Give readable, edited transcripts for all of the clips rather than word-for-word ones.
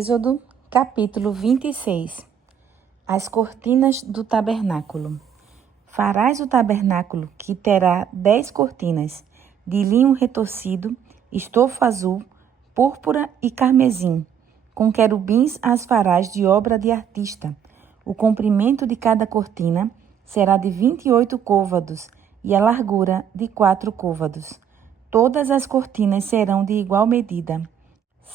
Êxodo, capítulo 26. As cortinas do tabernáculo. Farás o tabernáculo, que terá 10 cortinas, de linho retorcido, estofo azul, púrpura e carmesim. Com querubins as farás de obra de artista. O comprimento de cada cortina será de 28 côvados e a largura de 4 côvados. Todas as cortinas serão de igual medida.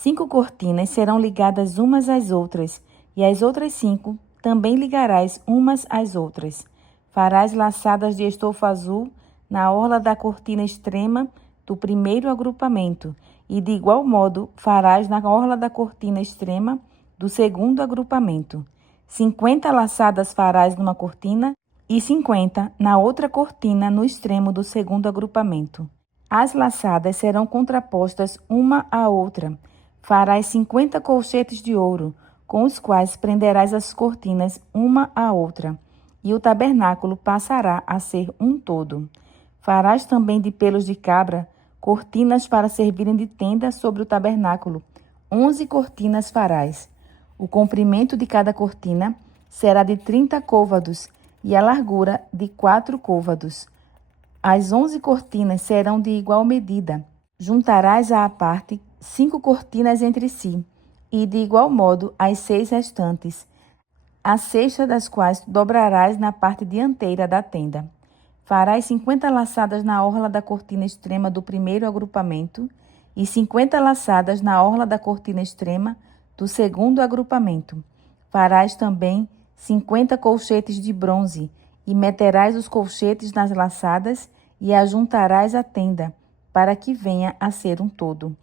5 cortinas serão ligadas umas às outras, e as outras 5 também ligarás umas às outras. Farás laçadas de estofo azul na orla da cortina extrema do primeiro agrupamento, e de igual modo farás na orla da cortina extrema do segundo agrupamento. 50 laçadas farás numa cortina e 50 na outra cortina no extremo do segundo agrupamento. As laçadas serão contrapostas uma à outra. Farás 50 colchetes de ouro, com os quais prenderás as cortinas uma à outra, e o tabernáculo passará a ser um todo. Farás também de pelos de cabra cortinas para servirem de tenda sobre o tabernáculo. 11 cortinas farás. O comprimento de cada cortina será de 30 côvados e a largura de 4 côvados. As 11 cortinas serão de igual medida. Juntarás à parte 5 cortinas entre si, e de igual modo as 6 restantes, a sexta das quais dobrarás na parte dianteira da tenda. Farás 50 laçadas na orla da cortina extrema do primeiro agrupamento e 50 laçadas na orla da cortina extrema do segundo agrupamento. Farás também 50 colchetes de bronze e meterás os colchetes nas laçadas e ajuntarás à tenda, para que venha a ser um todo.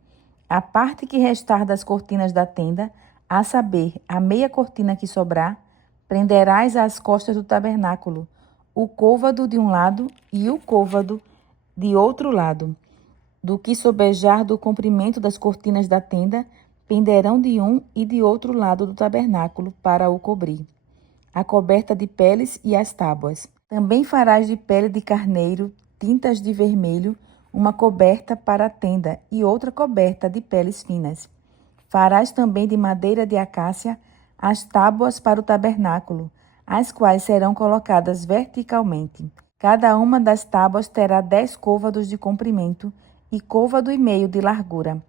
A parte que restar das cortinas da tenda, a saber, a meia cortina que sobrar, prenderás às costas do tabernáculo, o côvado de um lado e o côvado de outro lado. Do que sobejar do comprimento das cortinas da tenda, penderão de um e de outro lado do tabernáculo para o cobrir. A coberta de peles e as tábuas. Também farás de pele de carneiro, tintas de vermelho, uma coberta para a tenda e outra coberta de peles finas. Farás também de madeira de acácia as tábuas para o tabernáculo, as quais serão colocadas verticalmente. Cada uma das tábuas terá 10 côvados de comprimento e côvado e meio de largura.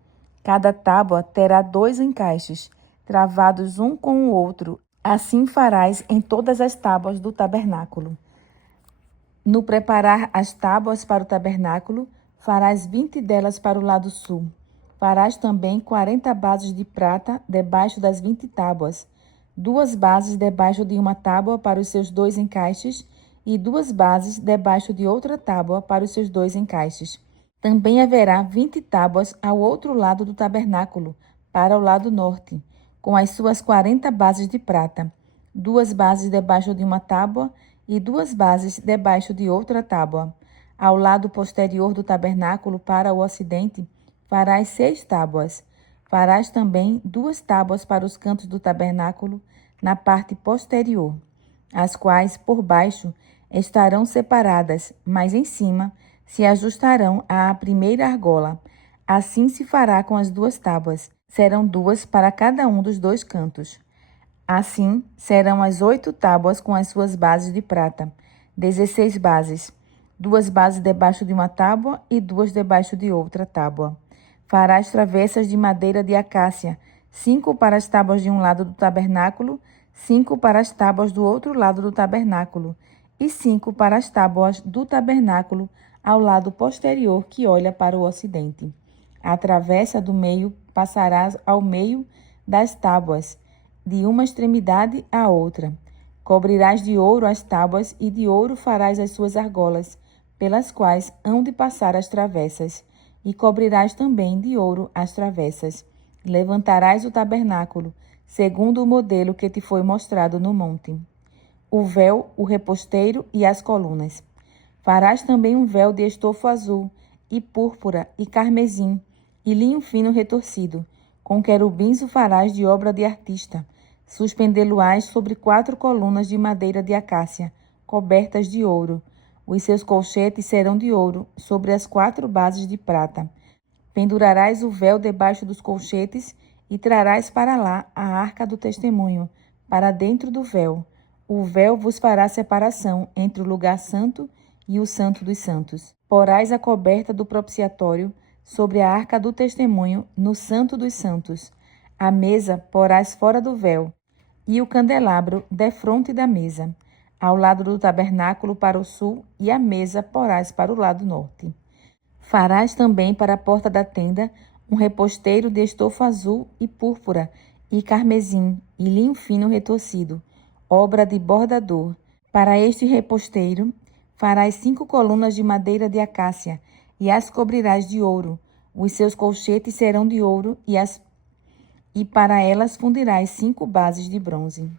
Cada tábua terá 2 encaixes, travados um com o outro. Assim farás em todas as tábuas do tabernáculo. No preparar as tábuas para o tabernáculo, farás 20 delas para o lado sul. Farás também 40 bases de prata debaixo das 20 tábuas, 2 bases debaixo de uma tábua para os seus 2 encaixes e 2 bases debaixo de outra tábua para os seus 2 encaixes. Também haverá 20 tábuas ao outro lado do tabernáculo, para o lado norte, com as suas 40 bases de prata, 2 bases debaixo de uma tábua e 2 bases debaixo de outra tábua. Ao lado posterior do tabernáculo, para o ocidente, farás 6 tábuas. Farás também 2 tábuas para os cantos do tabernáculo, na parte posterior, as quais, por baixo, estarão separadas, mas em cima se ajustarão à primeira argola. Assim se fará com as 2 tábuas. Serão 2 para cada um dos 2 cantos. Assim serão as 8 tábuas com as suas bases de prata, 16 bases. 2 bases debaixo de uma tábua e 2 debaixo de outra tábua. Farás travessas de madeira de acácia, 5 para as tábuas de um lado do tabernáculo, 5 para as tábuas do outro lado do tabernáculo, e 5 para as tábuas do tabernáculo ao lado posterior que olha para o ocidente. A travessa do meio passarás ao meio das tábuas, de uma extremidade à outra. Cobrirás de ouro as tábuas e de ouro farás as suas argolas, pelas quais hão de passar as travessas, e cobrirás também de ouro as travessas. Levantarás o tabernáculo, segundo o modelo que te foi mostrado no monte. O véu, o reposteiro e as colunas. Farás também um véu de estofo azul, e púrpura, e carmesim, e linho fino retorcido. Com querubins o farás de obra de artista. Suspendê-lo-ás sobre 4 colunas de madeira de acácia, cobertas de ouro. Os seus colchetes serão de ouro, sobre as 4 bases de prata. Pendurarás o véu debaixo dos colchetes e trarás para lá a arca do testemunho, para dentro do véu. O véu vos fará separação entre o lugar santo e o santo dos santos. Porás a coberta do propiciatório sobre a arca do testemunho no santo dos santos. A mesa porás fora do véu, e o candelabro defronte da mesa, ao lado do tabernáculo para o sul, e a mesa porás para o lado norte. Farás também para a porta da tenda um reposteiro de estofa azul e púrpura, e carmesim, e linho fino retorcido, obra de bordador. Para este reposteiro farás 5 colunas de madeira de acácia, e as cobrirás de ouro. Os seus colchetes serão de ouro, e para elas fundirás 5 bases de bronze.